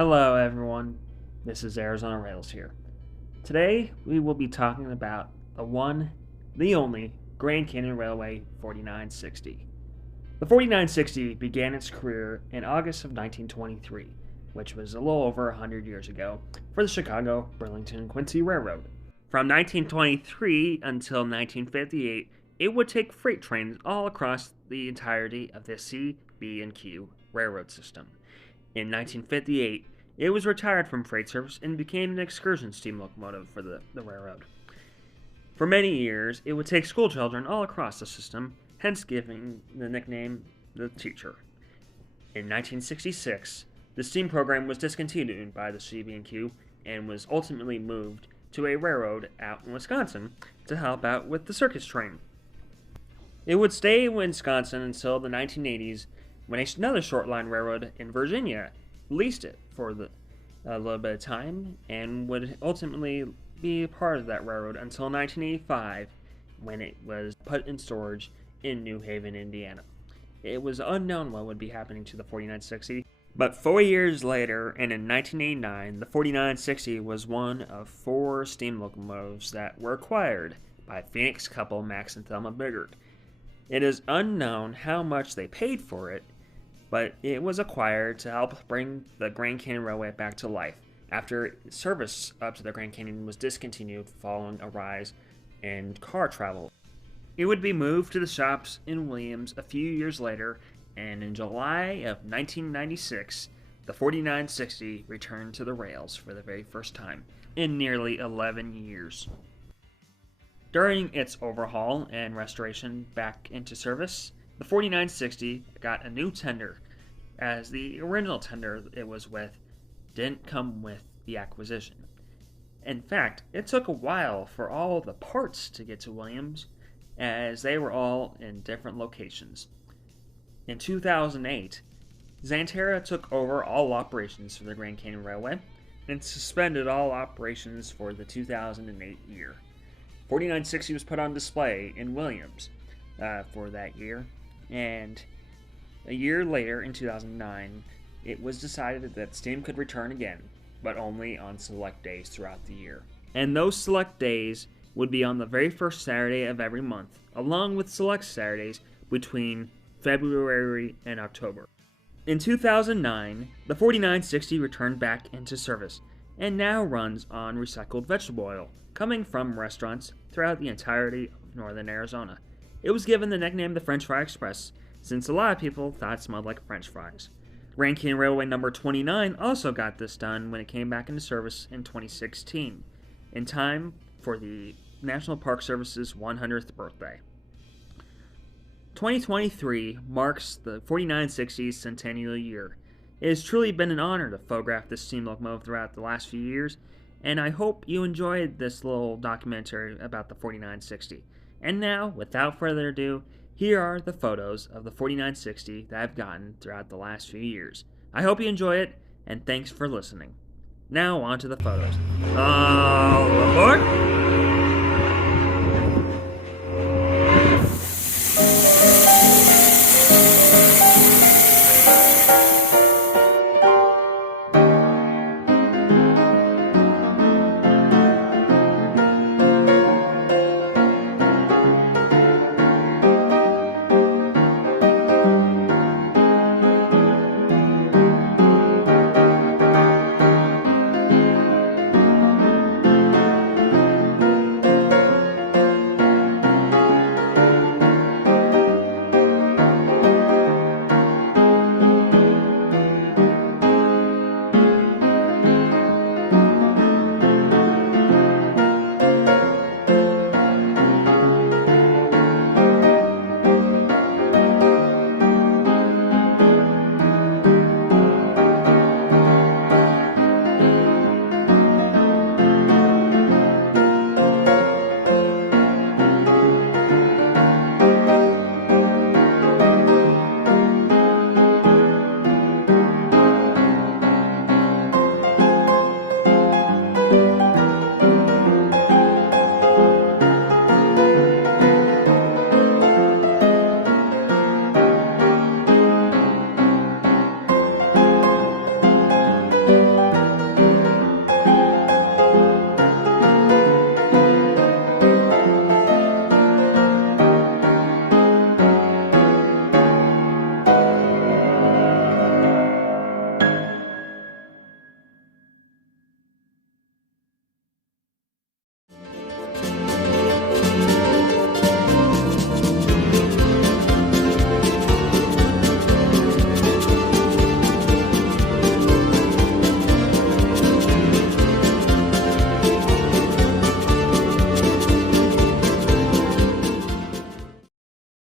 Hello everyone, this is Arizona Rails here. Today we will be talking about the one, the only Grand Canyon Railway 4960. The 4960 began its career in August of 1923, which was a little over 100 years ago, for the Chicago, Burlington, Quincy Railroad. From 1923 until 1958, it would take freight trains all across the entirety of the C, B, and Q railroad system. In 1958, it was retired from freight service and became an excursion steam locomotive for the railroad. For many years, it would take schoolchildren all across the system, hence giving the nickname the Teacher. In 1966, the steam program was discontinued by the CB&Q and was ultimately moved to a railroad out in Wisconsin to help out with the circus train. It would stay in Wisconsin until the 1980s when another short line railroad in Virginia leased it for a little bit of time and would ultimately be a part of that railroad until 1985 when it was put in storage in New Haven, Indiana. It was unknown what would be happening to the 4960, but 4 years later, and in 1989, the 4960 was one of 4 steam locomotives that were acquired by Phoenix couple Max and Thelma Biggert. It is unknown how much they paid for it, but it was acquired to help bring the Grand Canyon Railway back to life after service up to the Grand Canyon was discontinued following a rise in car travel. It would be moved to the shops in Williams a few years later, and in July of 1996, the 4960 returned to the rails for the very first time in nearly 11 years. During its overhaul and restoration back into service, the 4960 got a new tender, as the original tender it was with didn't come with the acquisition. In fact, it took a while for all of the parts to get to Williams, as they were all in different locations. In 2008, Xanterra took over all operations for the Grand Canyon Railway and suspended all operations for the 2008 year. 4960 was put on display in Williams for that year, and a year later, in 2009, it was decided that steam could return again, but only on select days throughout the year. And those select days would be on the very first Saturday of every month, along with select Saturdays between February and October. In 2009, the 4960 returned back into service and now runs on recycled vegetable oil, coming from restaurants throughout the entirety of northern Arizona. It was given the nickname the French Fry Express, since a lot of people thought it smelled like French fries. Grand Canyon Railway number 29 also got this done when it came back into service in 2016, in time for the National Park Service's 100th birthday. 2023 marks the 4960's centennial year. It has truly been an honor to photograph this steam locomotive throughout the last few years, and I hope you enjoyed this little documentary about the 4960. And now, without further ado, here are the photos of the 4960 that I've gotten throughout the last few years. I hope you enjoy it, and thanks for listening. Now on to the photos. All aboard!